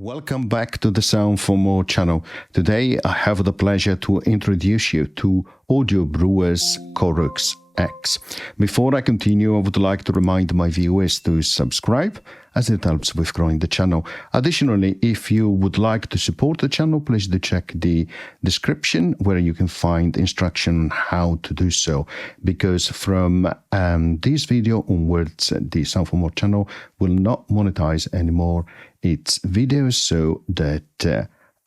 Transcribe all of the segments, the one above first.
Welcome back to the Sound for More channel. Today I have the pleasure to introduce you to Audio Brewers Chorus X. Before I continue, I would like to remind my viewers to subscribe, as it helps with growing the channel. Additionally, if you would like to support the channel, please do check the description where you can find instruction on how to do so. Because from this video onwards, the Sound for More channel will not monetize anymore its videos, so that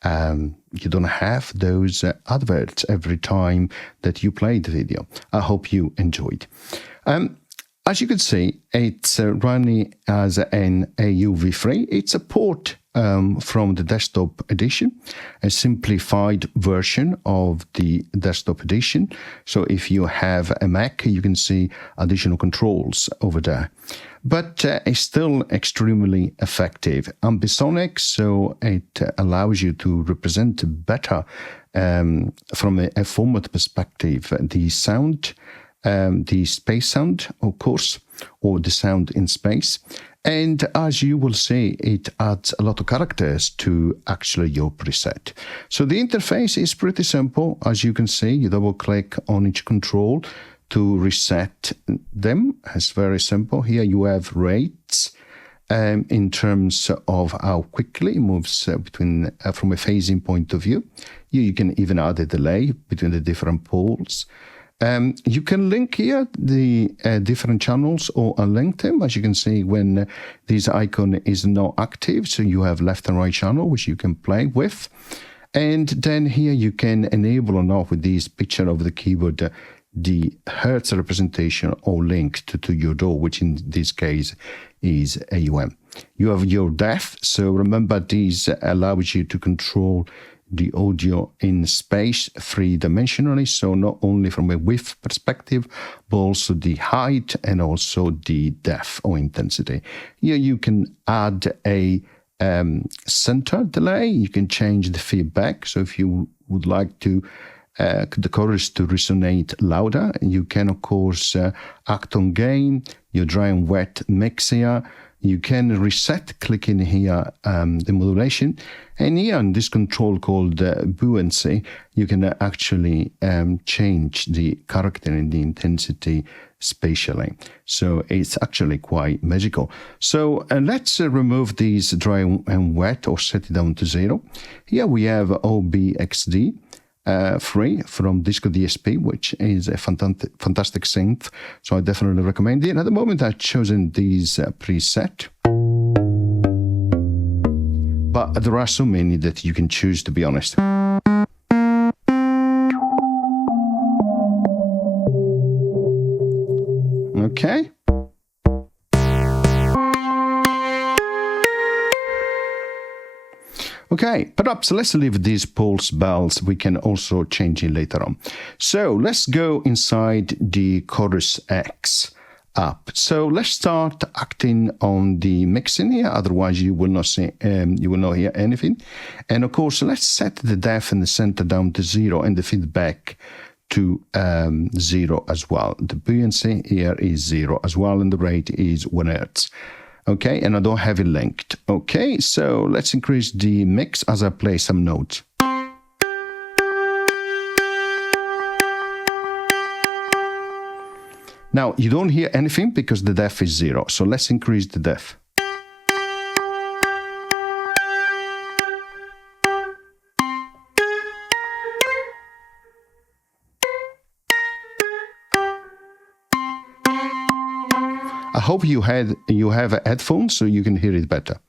you don't have those adverts every time that you play the video. I hope you enjoyed. As you can see, it's running as an AUv3. It's a port from the desktop edition, a simplified version of the desktop edition. So if you have a Mac, you can see additional controls over there. But it's still extremely effective. Ambisonic, so it allows you to represent better from a format perspective the sound, the space sound, of course, or the sound in space. And as you will see, it adds a lot of characters to actually your preset. So the interface is pretty simple. As you can see, you double click on each control to reset them. It's very simple. Here you have rates in terms of how quickly it moves between from a phasing point of view. You can even add a delay between the different poles. You can link here the different channels or unlink them, as you can see when this icon is not active. So you have left and right channel, which you can play with. And then here you can enable or not with this picture of the keyboard the Hertz representation or linked to your DAW, which in this case is AUM. You have your depth, so remember this allows you to control the audio in space three-dimensionally, so not only from a width perspective, but also the height and also the depth or intensity. Here you can add a center delay, you can change the feedback, so if you would like to the chorus to resonate louder, you can of course act on gain, your dry and wet mix here. You can reset clicking here the modulation, and here on this control called buoyancy, you can actually change the character and the intensity spatially. So it's actually quite magical. So let's remove these dry and wet or set it down to 0. Here we have OBXD. Free from Disco DSP, which is a fantastic synth, so I definitely recommend it. At the moment I've chosen these preset, but there are so many that you can choose, to be honest. Okay. Okay, perhaps let's leave these pulse bells. We can also change it later on. So let's go inside the Chorus X app. So let's start acting on the mixing here. Otherwise, you will not see, you will not hear anything. And of course, let's set the depth and the center down to 0 and the feedback to 0 as well. The buoyancy here is 0 as well, and the rate is 1 Hertz. Okay, and I don't have it linked. Okay, so let's increase the mix as I play some notes. Now, you don't hear anything because the depth is 0, so let's increase the depth. I hope you have a headphone so you can hear it better.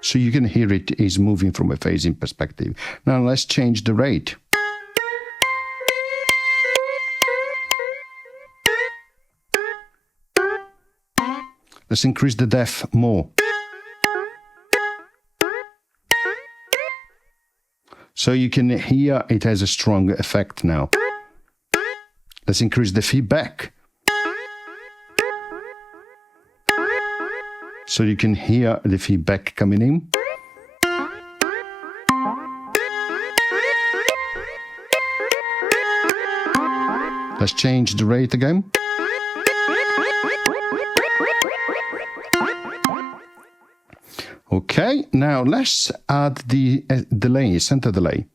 So you can hear it is moving from a phasing perspective. Now let's change the rate. Let's increase the depth more. So you can hear it has a strong effect now. Let's increase the feedback. So you can hear the feedback coming in. Let's change the rate again. Okay, now let's add the delay, center delay.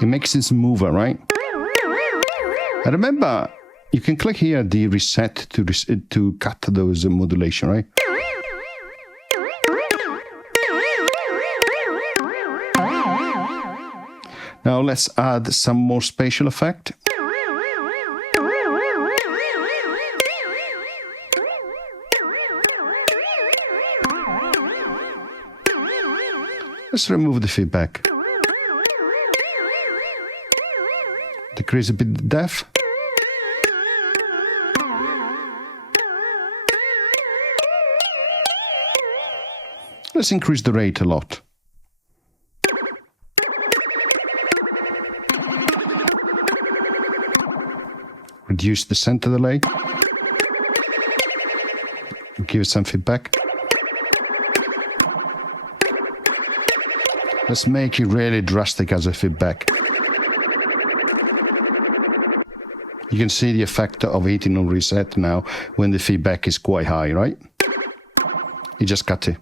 It makes it smoother, right? And remember, you can click here the reset to cut those modulation, right? Now let's add some more spatial effect. Let's remove the feedback. Decrease a bit the depth. Let's increase the rate a lot. Reduce the center delay. Give it some feedback. Let's make it really drastic as a feedback. You can see the effect of hitting on reset now when the feedback is quite high, right? You just cut it.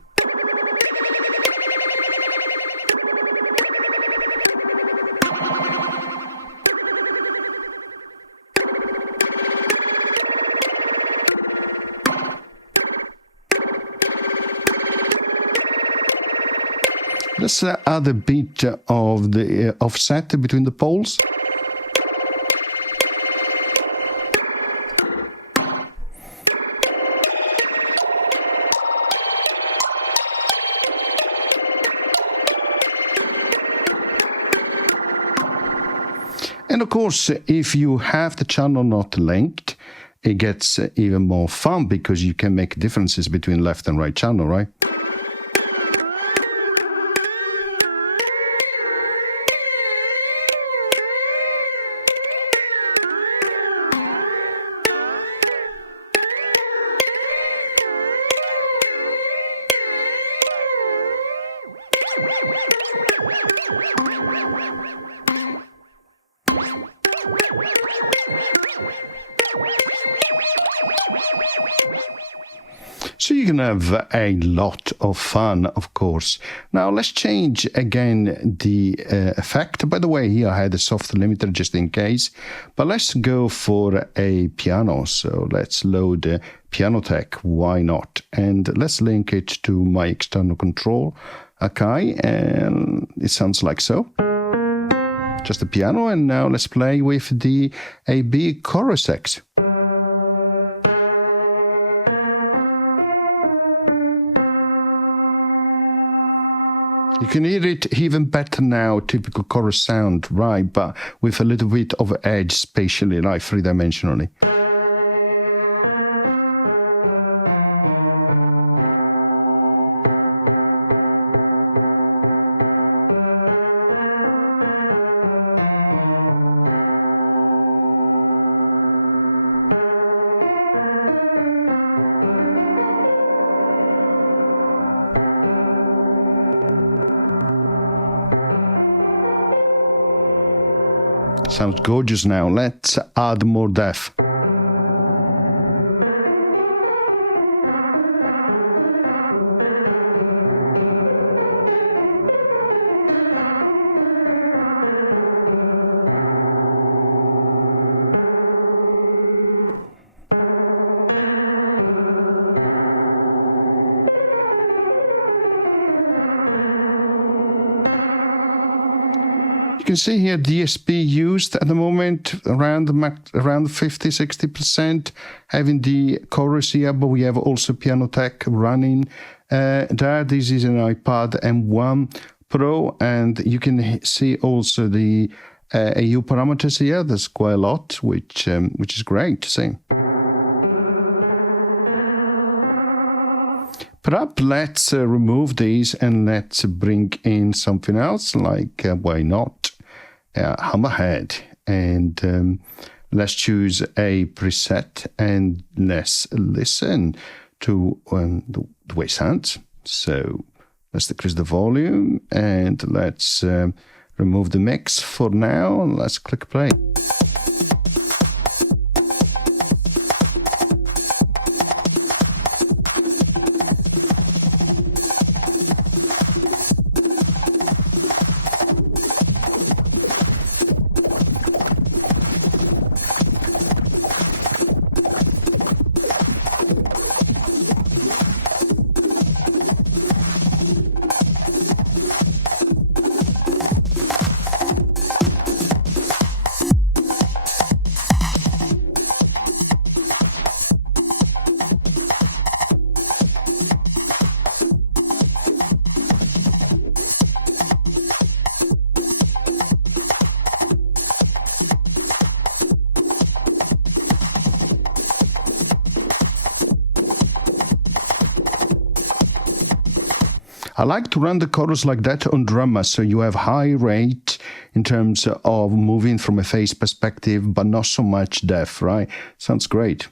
Let's add a bit of the offset between the poles. And of course, if you have the channel not linked, it gets even more fun because you can make differences between left and right channel, right? So you can have a lot of fun, of course. Now let's change again the effect. By the way, here I had a soft limiter just in case, but let's go for a piano. So let's load the piano tech, why not? And let's link it to my external control. Okay, and it sounds like so. Just the piano, and now let's play with the AUv chorus X. You can hear it even better now, typical chorus sound, right, but with a little bit of edge spatially, like three-dimensionally. Sounds gorgeous now. Let's add more depth. You can see here DSP used at the moment around 50-60%, having the chorus here, but we have also piano tech running there. This is an iPad M1 Pro, and you can see also the AU parameters here. There's quite a lot, which is great to see. Perhaps let's remove these and let's bring in something else, like why not Hammerhead, and let's choose a preset and let's listen to the way it sounds. So Let's decrease the volume and let's remove the mix for now. Let's click play. I like to run the chorus like that on drummer, so you have high rate in terms of moving from a phase perspective, but not so much depth, right? Sounds great.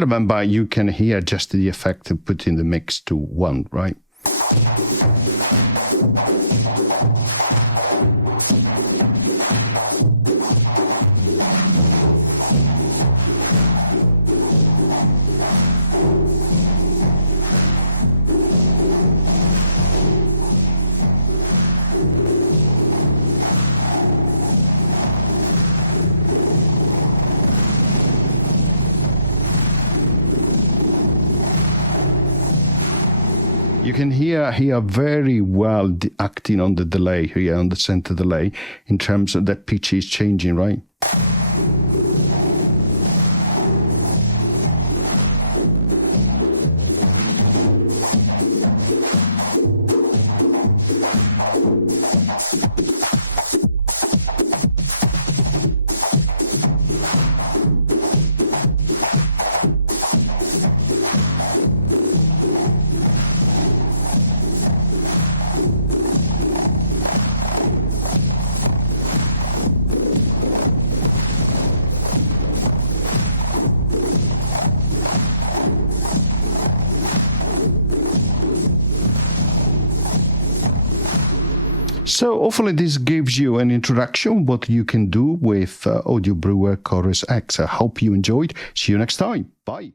Remember, you can here adjust the effect and put in the mix to 1, right? You can hear here very well acting on the delay here, on the center delay, in terms of that pitch is changing, right? So hopefully this gives you an introduction what you can do with Audio Brewer Chorus X. I hope you enjoyed. See you next time. Bye.